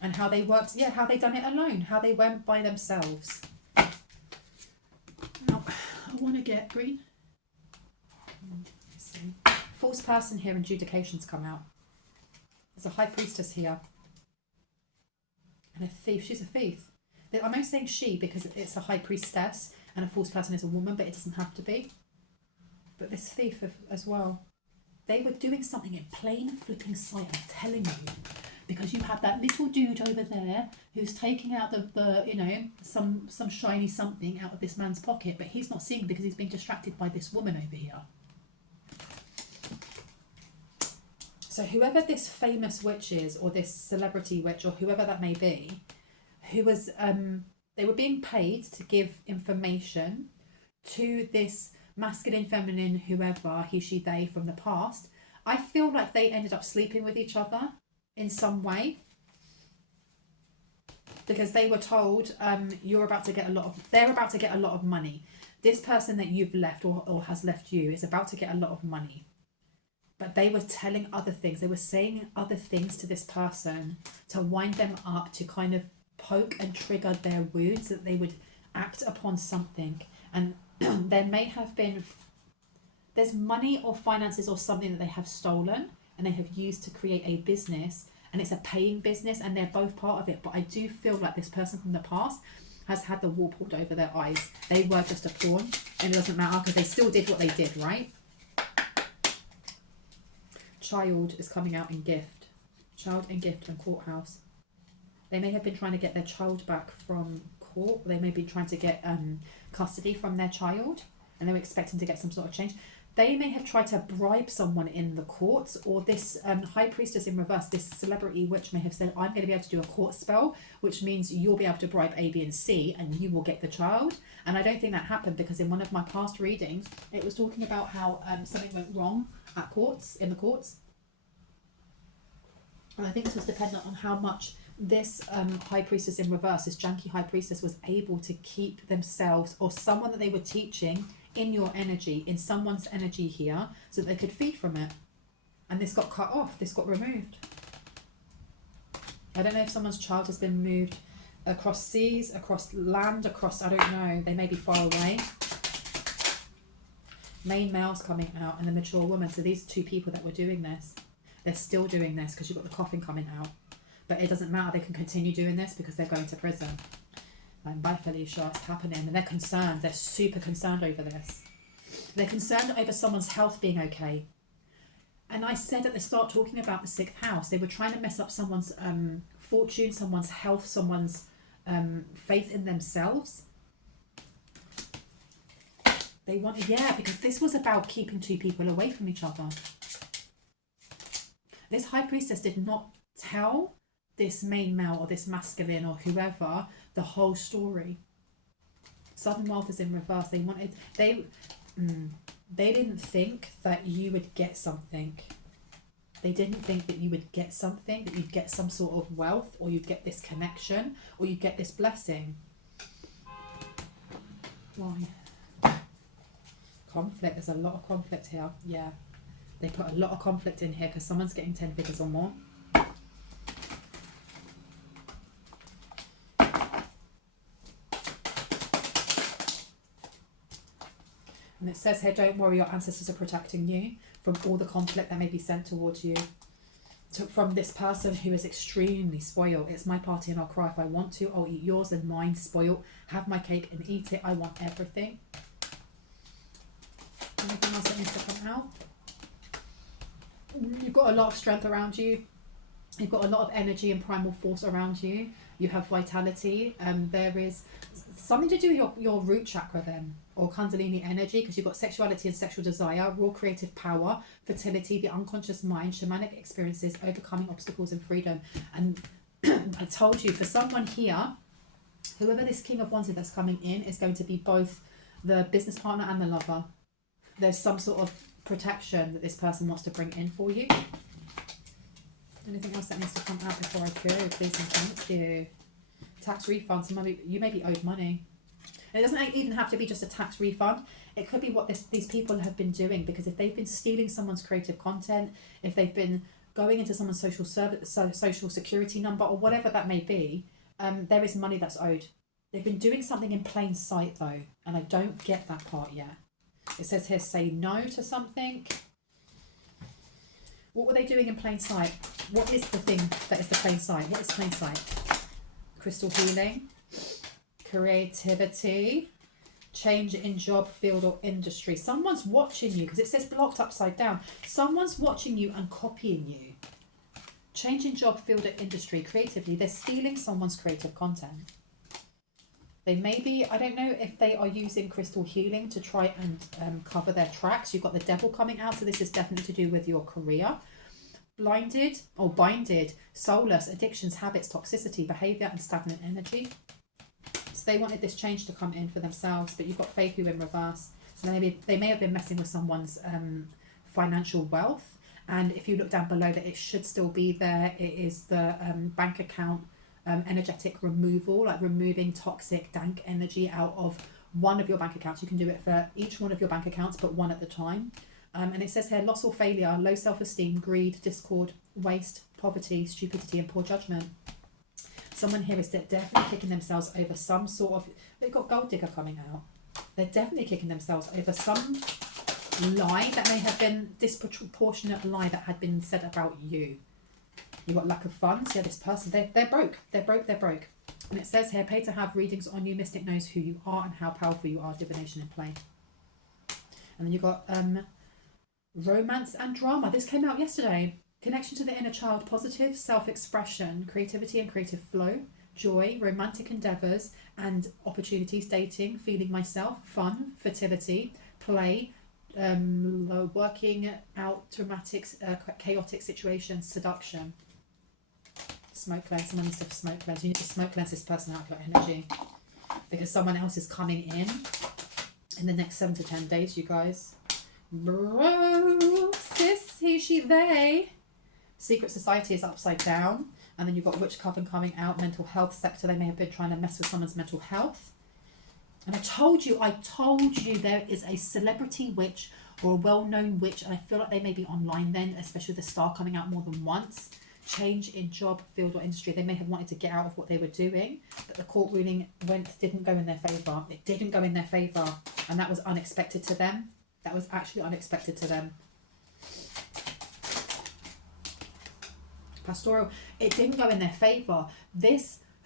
And how they worked, yeah, how they done it alone, how they went by themselves. Now, I want to get green. Let's see. False person here, adjudications come out. There's a high priestess here. And a thief. She's a thief. I'm only saying she because it's a high priestess and a false person is a woman, but it doesn't have to be. But this thief as well. They were doing something in plain flipping sight, I'm telling you. Because you have that little dude over there who's taking out the you know, some shiny something out of this man's pocket, but he's not seeing because he's being distracted by this woman over here. So whoever this famous witch is, or this celebrity witch, or whoever that may be, who was, they were being paid to give information to this masculine, feminine, whoever, he, she, they from the past. I feel like they ended up sleeping with each other in some way. Because they were told, they're about to get a lot of money. This person that you've left or has left you is about to get a lot of money. But they were telling other things. They were saying other things to this person to wind them up, to kind of poke and trigger their wounds, that they would act upon something. And there may have been, there's money or finances or something that they have stolen and they have used to create a business, and it's a paying business and they're both part of it. But I do feel like this person from the past has had the wool pulled over their eyes. They were just a pawn, and it doesn't matter because they still did what they did, right? Child is coming out in gift. Child and gift and courthouse. They may have been trying to get their child back from court. They may be trying to get custody from their child, and they were expecting to get some sort of change. They may have tried to bribe someone in the courts, or this high priestess in reverse, this celebrity witch may have said, I'm going to be able to do a court spell, which means you'll be able to bribe A, B and C and you will get the child. And I don't think that happened, because in one of my past readings, it was talking about how something went wrong at courts, in the courts. And I think this was dependent on how much this high priestess in reverse, this janky high priestess, was able to keep themselves or someone that they were teaching in your energy, in someone's energy here, so that they could feed from it. And this got cut off, this got removed. I don't know if someone's child has been moved across seas, across land, across, I don't know, they may be far away. Main male's coming out and the mature woman. So these two people that were doing this, they're still doing this because you've got the coffin coming out. But it doesn't matter, they can continue doing this because they're going to prison. And by Felicia, it's happening. And they're concerned, they're super concerned over this. They're concerned over someone's health being okay. And I said at the start, talking about the 6th house, they were trying to mess up someone's fortune, someone's health, someone's faith in themselves. They wanted, yeah, because this was about keeping two people away from each other. This high priestess did not tell this main male or this masculine or whoever the whole story. Southern wealth is in reverse. They wanted, they didn't think that you would get something. They didn't think that you would get something, that you'd get some sort of wealth, or you'd get this connection, or you'd get this blessing. Why? Conflict. There's a lot of conflict here. Yeah. They put a lot of conflict in here because someone's getting 10 figures or more. And it says here, don't worry, your ancestors are protecting you from all the conflict that may be sent towards you. From this person who is extremely spoiled. It's my party and I'll cry if I want to. I'll eat yours and mine, spoiled. Have my cake and eat it. I want everything. Anything else that needs to come out? You've got a lot of strength around you. You've got a lot of energy and primal force around you. You have vitality. There is something to do with your root chakra then, or Kundalini energy, because you've got sexuality and sexual desire, raw creative power, fertility, the unconscious mind, shamanic experiences, overcoming obstacles and freedom. And I told you, for someone here, whoever this King of Wands is that's coming in is going to be both the business partner and the lover. There's some sort of protection that this person wants to bring in for you. Anything else that needs to come out before I go? Please and thank you. Tax refunds. You may be owed money. And it doesn't even have to be just a tax refund. It could be what these people have been doing, because if they've been stealing someone's creative content, if they've been going into someone's social security number or whatever that may be, there is money that's owed. They've been doing something in plain sight though, and I don't get that part yet. It says here, say no to something. What were they doing in plain sight? What is the thing that is the plain sight? What is plain sight? Crystal healing, creativity, change in job, field or industry. Someone's watching you, because it says blocked upside down. Someone's watching you and copying you. Change in job, field or industry, creativity. They're stealing someone's creative content. They may be, I don't know if they are using crystal healing to try and cover their tracks. You've got the devil coming out, so this is definitely to do with your career. Blinded or binded, soulless, addictions, habits, toxicity, behaviour and stagnant energy. So they wanted this change to come in for themselves, but you've got Faith who in reverse. So maybe they may have been messing with someone's financial wealth. And if you look down below, that it should still be there. It is the bank account energetic removal, like removing toxic, dank energy out of one of your bank accounts. You can do it for each one of your bank accounts, but one at a time. And it says here, loss or failure, low self-esteem, greed, discord, waste, poverty, stupidity and poor judgment. Someone here is definitely kicking themselves over some sort of, they've got gold digger coming out. They're definitely kicking themselves over some lie that may have been disproportionate lie that had been said about you. You've got lack of funds. Yeah, this person, they're broke. They're broke. And it says here, pay to have readings on you. Mystic knows who you are and how powerful you are. Divination in play. And then you've got romance and drama. This came out yesterday. Connection to the inner child, positive self-expression, creativity and creative flow, joy, romantic endeavours and opportunities, dating, feeling myself, fun, fertility, play, working out dramatic, chaotic situations, seduction. Smoke cleanse. Someone needs to smoke cleanse. You need to smoke cleanse this person out of your energy, because someone else is coming in the next 7 to 10 days, you guys. Bro, sis, he, she, they. Secret society is upside down. And then you've got witch coven coming out. Mental health sector. They may have been trying to mess with someone's mental health. And I told you there is a celebrity witch or a well-known witch. And I feel like they may be online then, especially with the star coming out more than once. Change in job, field or industry. They may have wanted to get out of what they were doing, but the court ruling didn't go in their favour. It didn't go in their favour, and that was unexpected to them. That was actually unexpected to them. Pastoral, it didn't go in their favour.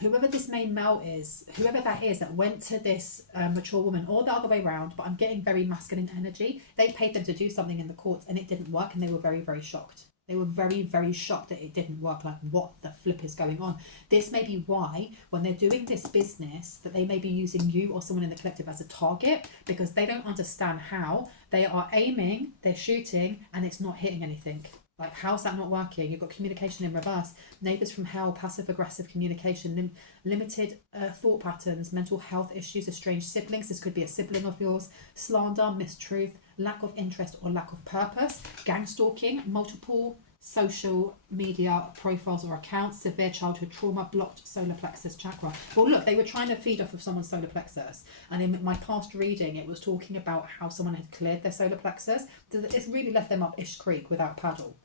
Whoever this main male is, whoever that is that went to this mature woman, or the other way around, but I'm getting very masculine energy, they paid them to do something in the courts and it didn't work, and they were very, very shocked. They were very, very shocked that it didn't work. Like, what the flip is going on? This may be why, when they're doing this business, that they may be using you or someone in the collective as a target, because they don't understand how they are aiming, they're shooting, and it's not hitting anything. Like, how's that not working? You've got communication in reverse. Neighbours from hell, passive-aggressive communication, limited thought patterns, mental health issues, estranged siblings. This could be a sibling of yours. Slander, mistruth, lack of interest or lack of purpose. Gang stalking, multiple social media profiles or accounts. Severe childhood trauma, blocked solar plexus chakra. Well, look, they were trying to feed off of someone's solar plexus. And in my past reading, it was talking about how someone had cleared their solar plexus. It's really left them up Ish Creek without paddle.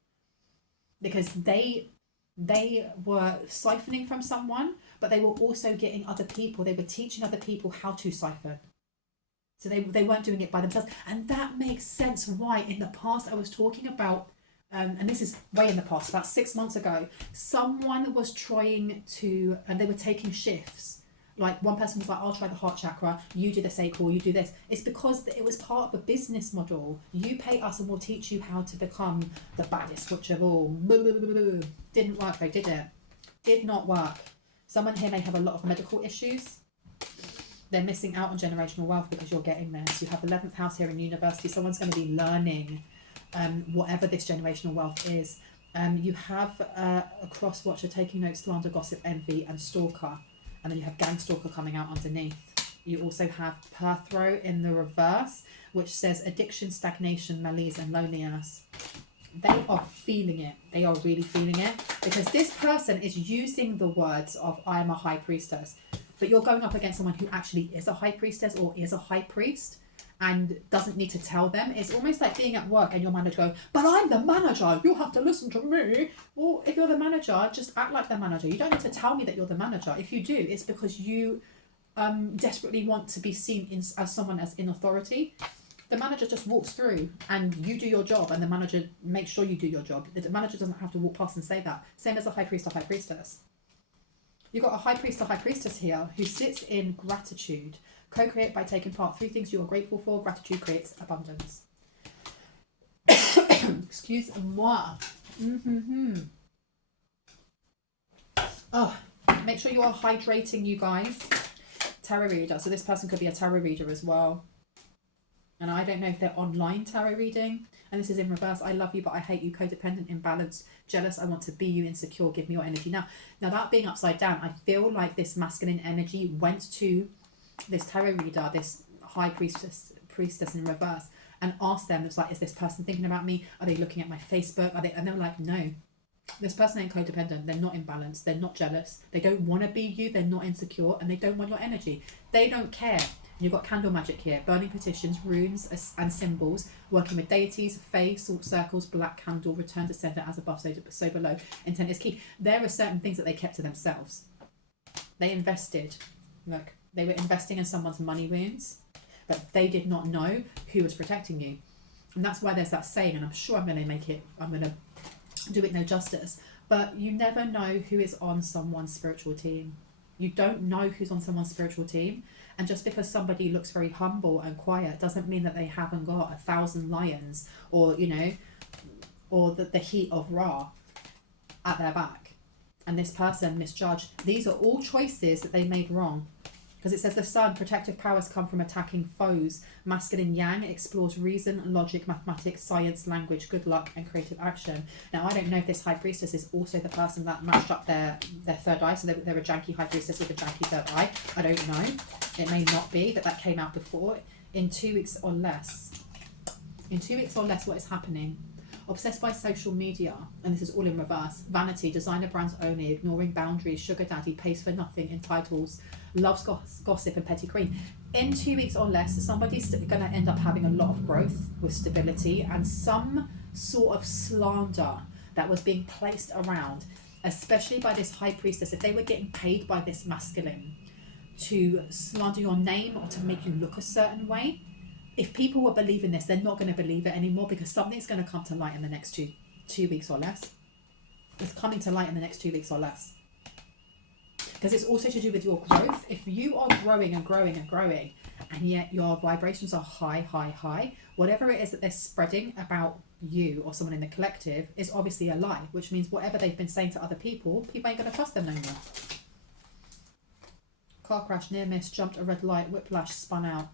Because they were siphoning from someone, but they were also getting other people. They were teaching other people how to siphon. So they weren't doing it by themselves. And that makes sense why in the past I was talking about, and this is way in the past, about 6 months ago, someone was trying to, and they were taking shifts. Like, one person was like, I'll try the heart chakra, you do the sacral, you do this. It's because it was part of a business model. You pay us and we'll teach you how to become the baddest witch of all. Didn't work though, did it? Did not work. Someone here may have a lot of medical issues. They're missing out on generational wealth because you're getting there. So you have 11th house here in university. Someone's going to be learning whatever this generational wealth is. You have a cross watcher, taking notes, slander, gossip, envy and stalker. And then you have gang stalker coming out underneath. You also have Perthrow in the reverse, which says addiction, stagnation, malaise and loneliness. They are feeling it. They are really feeling it, because this person is using the words of I am a high priestess. But you're going up against someone who actually is a high priestess or is a high priest and doesn't need to tell them. It's almost like being at work and your manager going, but I'm the manager, you have to listen to me. Well, if you're the manager, just act like the manager. You don't need to tell me that you're the manager. If you do, it's because you desperately want to be seen as someone as in authority. The manager just walks through and you do your job, and the manager makes sure you do your job. The manager doesn't have to walk past and say that. Same as a high priest or high priestess. You've got a high priest or high priestess here who sits in gratitude. Co-create by taking part. 3 things you are grateful for. Gratitude creates abundance. Excuse-moi. Oh, make sure you are hydrating, you guys. Tarot reader. So this person could be a tarot reader as well. And I don't know if they're online tarot reading. And this is in reverse. I love you, but I hate you. Codependent, imbalanced, jealous. I want to be you. Insecure. Give me your energy. Now that being upside down, I feel like this masculine energy went to this tarot reader, this high priestess in reverse, and asked them, it's like, is this person thinking about me? Are they looking at my Facebook? And they're like, no. This person ain't codependent. They're not imbalanced. They're not jealous. They don't want to be you. They're not insecure. And they don't want your energy. They don't care. You've got candle magic here. Burning petitions, runes and symbols. Working with deities, fae, salt circles, black candle, return to center as above, so below. Intent is key. There are certain things that they kept to themselves. They invested. Look, they were investing in someone's money wounds. But they did not know who was protecting you. And that's why there's that saying, and I'm sure I'm going to do it no justice, but you never know who is on someone's spiritual team. You don't know who's on someone's spiritual team. And just because somebody looks very humble and quiet doesn't mean that they haven't got 1,000 lions or, you know, or the heat of Ra at their back. And this person misjudged. These are all choices that they made wrong. Because it says the sun, protective powers come from attacking foes. Masculine yang explores reason, logic, mathematics, science, language, good luck, and creative action. Now, I don't know if this high priestess is also the person that mashed up their third eye. So they're a janky high priestess with a janky third eye. I don't know. It may not be that came out before. In 2 weeks or less. In 2 weeks or less, what is happening? Obsessed by social media, and this is all in reverse. Vanity, designer brands only, ignoring boundaries, sugar daddy, pays for nothing, entitles, loves gossip and petty cream. In 2 weeks or less, somebody's going to end up having a lot of growth with stability and some sort of slander that was being placed around, especially by this high priestess. If they were getting paid by this masculine to slander your name or to make you look a certain way, if people were believing this, they're not going to believe it anymore, because something's going to come to light in the next two weeks or less. It's coming to light in the next 2 weeks or less. Because it's also to do with your growth. If you are growing and growing and growing, and yet your vibrations are high, whatever it is that they're spreading about you or someone in the collective is obviously a lie, which means whatever they've been saying to other people, people ain't going to trust them no more. Car crash, near miss, jumped a red light, whiplash, spun out.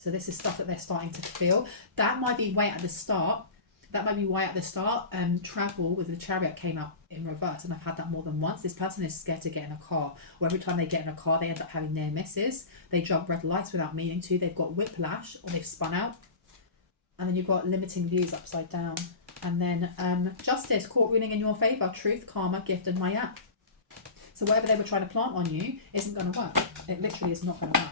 So this is stuff that they're starting to feel. That might be way at the start. Travel with the Chariot came out in reverse, and I've had that more than once. This person is scared to get in a car, or every time they get in a car, they end up having near misses. They jump red lights without meaning to. They've got whiplash, or they've spun out. And then you've got limiting views upside down. And then justice, court ruling in your favour, truth, karma, gift, and mayat. So whatever they were trying to plant on you isn't going to work. It literally is not going to work.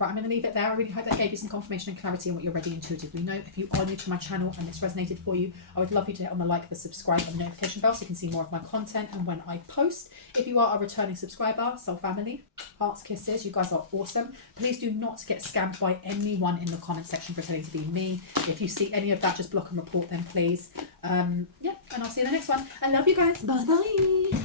Right, I'm going to leave it there. I really hope that gave you some confirmation and clarity on what you already intuitively know. If you are new to my channel and this resonated for you, I would love you to hit on the like, the subscribe, and the notification bell so you can see more of my content and when I post. If you are a returning subscriber, soul family, hearts, kisses, you guys are awesome. Please do not get scammed by anyone in the comment section pretending to be me. If you see any of that, just block and report them, please. Yeah, and I'll see you in the next one. I love you guys. Bye-bye.